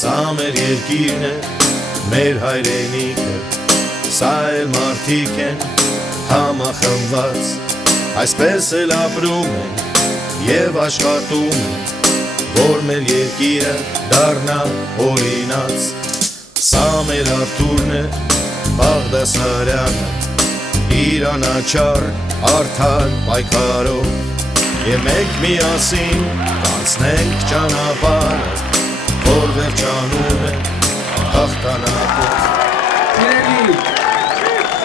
Սա մեր երկիրն է, մեր հայրենիքը, սա էլ մարդիկ են համախմբված, այսպես էլ ապրում են և աշխատում են, որ մեր երկիրը դառնա օրինաց։ Սա մեր Արթուրն է, Բաղդասարյանը, իր անաչառ արդար պայքարով, և մենք միասին կանցնենք ճանապարհը, որ վերջանում է հաղթանակով։ Սիրելի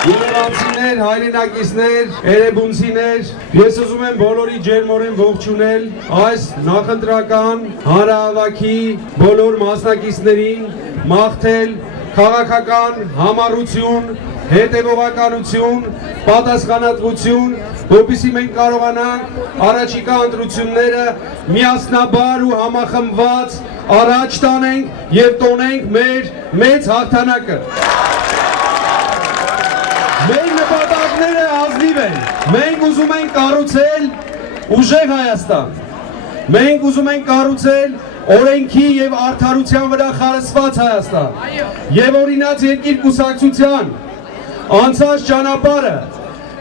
երևանցիներ, հայրենակիցներ, էրեբունցիներ, ես ուզում եմ բոլորի ջերմորեն ողջունել այս նախընտրական հանրահավաքի բոլոր մասնակիցներին, մաղթել քաղաքական համառություն, հետևողականություն, պատասխանատվություն, որպեսզի մենք կարողանանք առաջիկա ընտրությունները միասնաբար ու համախմբված առաջ տանենք և տոնենք մեր մեծ հաղթանակը։ Մեր նպատակները ազնիվ են։ Մենք ուզում ենք կառուցել ուժեղ Հայաստան։ Մենք ուզում ենք կառուցել օրենքի և արդարության վրա խարսված Հայաստան և օրինաց երկիր կուսակցության անցած ճանապարհը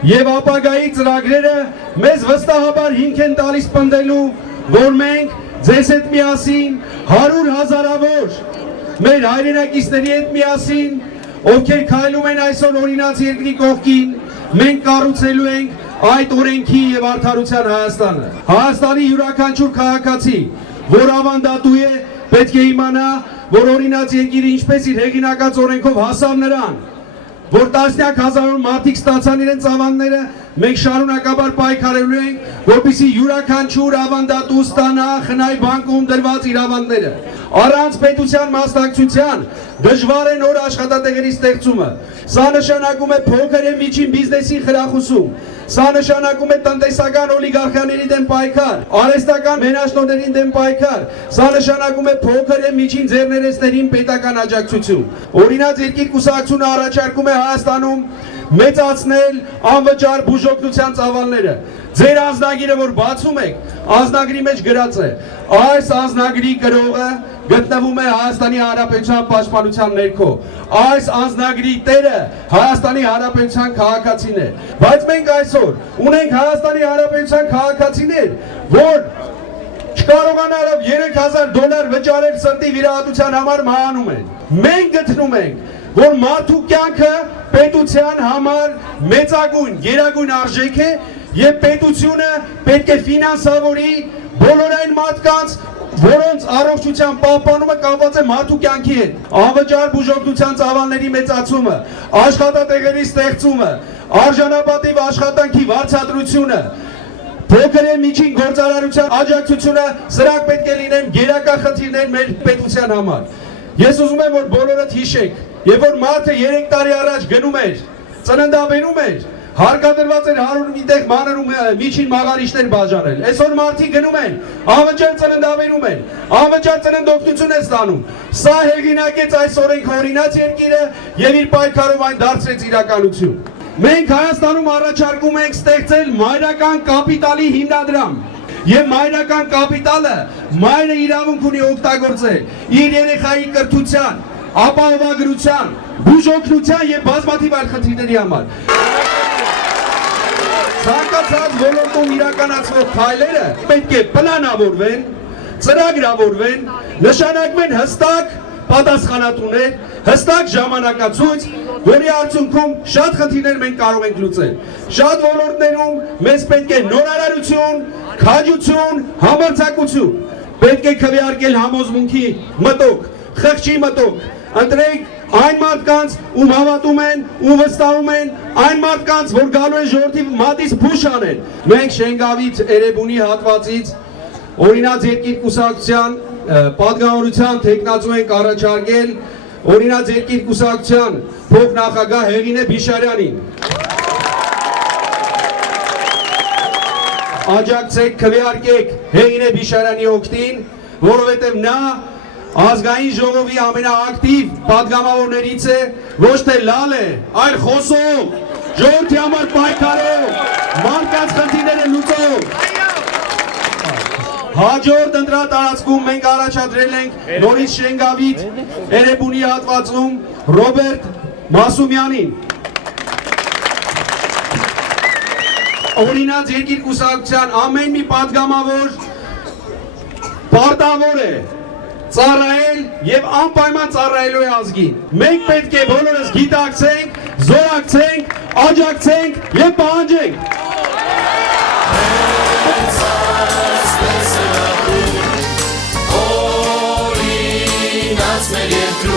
և ապագայի ծրագրերը մեզ վստահաբար հիմք են տալիս պնդելու, որ մենք ձեզ հետ միասին 100,000-ավոր մեր հայրենակիցների հետ միասին, ովքեր քայլում են այսօր օրինաց երկրի կողքին, մենք կառուցելու ենք այդ օրենքի և արդարության Հայաստանը։ Հայաստանի յուրաքանչյուր քաղաքացի, որ ավանդատու է, պետք է իմանա, որ օրինաց երկիրը ինչպես իր հեղինակած օրենքով հասավ նրան, որ տասնյակ հազարավոր մարդիկ ստացան իրենց ավանդները, մենք շարունակաբար պայքարելու ենք, որպեսզի յուրաքանչյուր ավանդատու ստանա խնայ բանկում դրված իր ավանդները։ Առանց պետության մասնակցության դժվար է նոր աշխատատեղերի ստեղծումը։ Սա նշանակում է փոքր և միջին բիզնեսի խրախուսում։ Սա նշանակում է տնտեսական օլիգարխիաների դեմ պայքար, արհեստական մենաշնորհներին դեմ պայքար։ Սա նշանակում է փոքր և միջին ձեռներեցներին պետական աջակցություն։ Օրինաց երկիր կուսակցությունը առաջարկում է Հայաստանում մեծացնել անվճար բուժօգնության ծավալները։ Ձեր անձնագիրը, որ բացում եք, անձնագրի մեջ գրած է. այս անձնագրի կրողը գտնվում է Հայաստանի Հանրապետության պաշտպանության ներքո։ Այս անձնագրի տերը Հայաստանի Հանրապետության քաղաքացին է։ Բայց մենք այսօր ունենք Հայաստանի Հանրապետության քաղաքացիներ, որ չկարողանալով $3,000 վճարել սրտի վիրահատության համար մահանում են։ Մենք գտնում ենք, որ մարդու կյանքը պետության համար մեծագույն, գերագույն արժեք է և պետությունը պետք է ֆինանսավորի բոլոր այն մարդկանց, որոնց առողջության պահպանումը կապված է մարդու կյանքի հետ։ Անվճար բուժօգնության ծավալների մեծացումը, աշխատատեղերի ստեղծումը, արժանապատիվ աշխատանքի վարձատրությունը, փոքր և միջին գործարարության աջակցությունը, սրանք պետք է լինեն գերակա խնդիրներ մեր պետության համար։ Ես ուզում եմ, որ բոլորդ հիշեք, և որ մարդը 3 տարի առաջ գնում էր, ծննդաբերում էր, հարկադրված էր 100 մի տեղ մանր ու միջին մաղարիչներ բաժանել։ Այսօր մարդիկ գնում են, անվճար ծննդաբերում են, անվճար ծննդօգնություն են ստանում։ Սա հեղինակեց այս օրենքը օրինաց երկիրը և իր պայքարով այն դարձրեց իրականություն։ Մենք Հայաստանում առաջարկում ենք ստեղծել մայրական կապիտալի հիմնադրամ։ Եվ մայրական կապիտալը մայրը իրավունք ունի օգտագործել իր երեխայի կրթության, ապահովագրության, բուժօգնության և բազմաթիվ այլ խնդիրների համար։ Ցանկացած ոլորտում իրականացվող քայլերը պետք է պլանավորվեն, ծրագրավորվեն, նշանակվեն հստակ պատասխանատուներ, հստակ ժամանակացույց, որի արդյունքում շատ խնդիրներ մենք կարող ենք լուծել։ Շատ ոլորտներում մեզ պետք է նորարարություն, քաջություն, համարձակություն։ Պետք է քվեարկել համոզմունքի մտոք, խղճի մտոք, ընտրենք այն մարդկանց, ում հավատում են, ում վստահում են, այն մարդկանց, որ գալու են ժողովրդի մատից փուշ անեն։ Մենք Շենգավիթ Էրեբունի հատվածից օրինաց երկիր կուսակցության պատգամավորության թեկնածու ենք առաջարկել օրինաց երկիր կուսակցության փոխնախագահ Հեղինե Բիշարյանին։ Աջակցեք, քվեարկեք Հեղինե Բիշարյանի օգտին, որովհետև նա ազգային ժողովի ամենաակտիվ պատգամավորներից է, ոչ թե լալ է, այլ խոսող, ժողովրդի համար պայքարող, մարդկանց խնդիրները լուծող։ Հաջորդ ընտրատարածքում մենք առաջադրել ենք նորից Շենգավիթ Էրեբունի հատվածում Ռոբերտ Մասումյանին։ Օրինաց երկիր կուսակցության ամեն մի պատգամավոր պարտավոր է ծառայել եւ անպայման ծառայելու է ազգին։ Մենք պետք է բոլորս գիտակցենք, զորակցենք, աջակցենք եւ պահանջենք։ Օրինաց մեր երկրում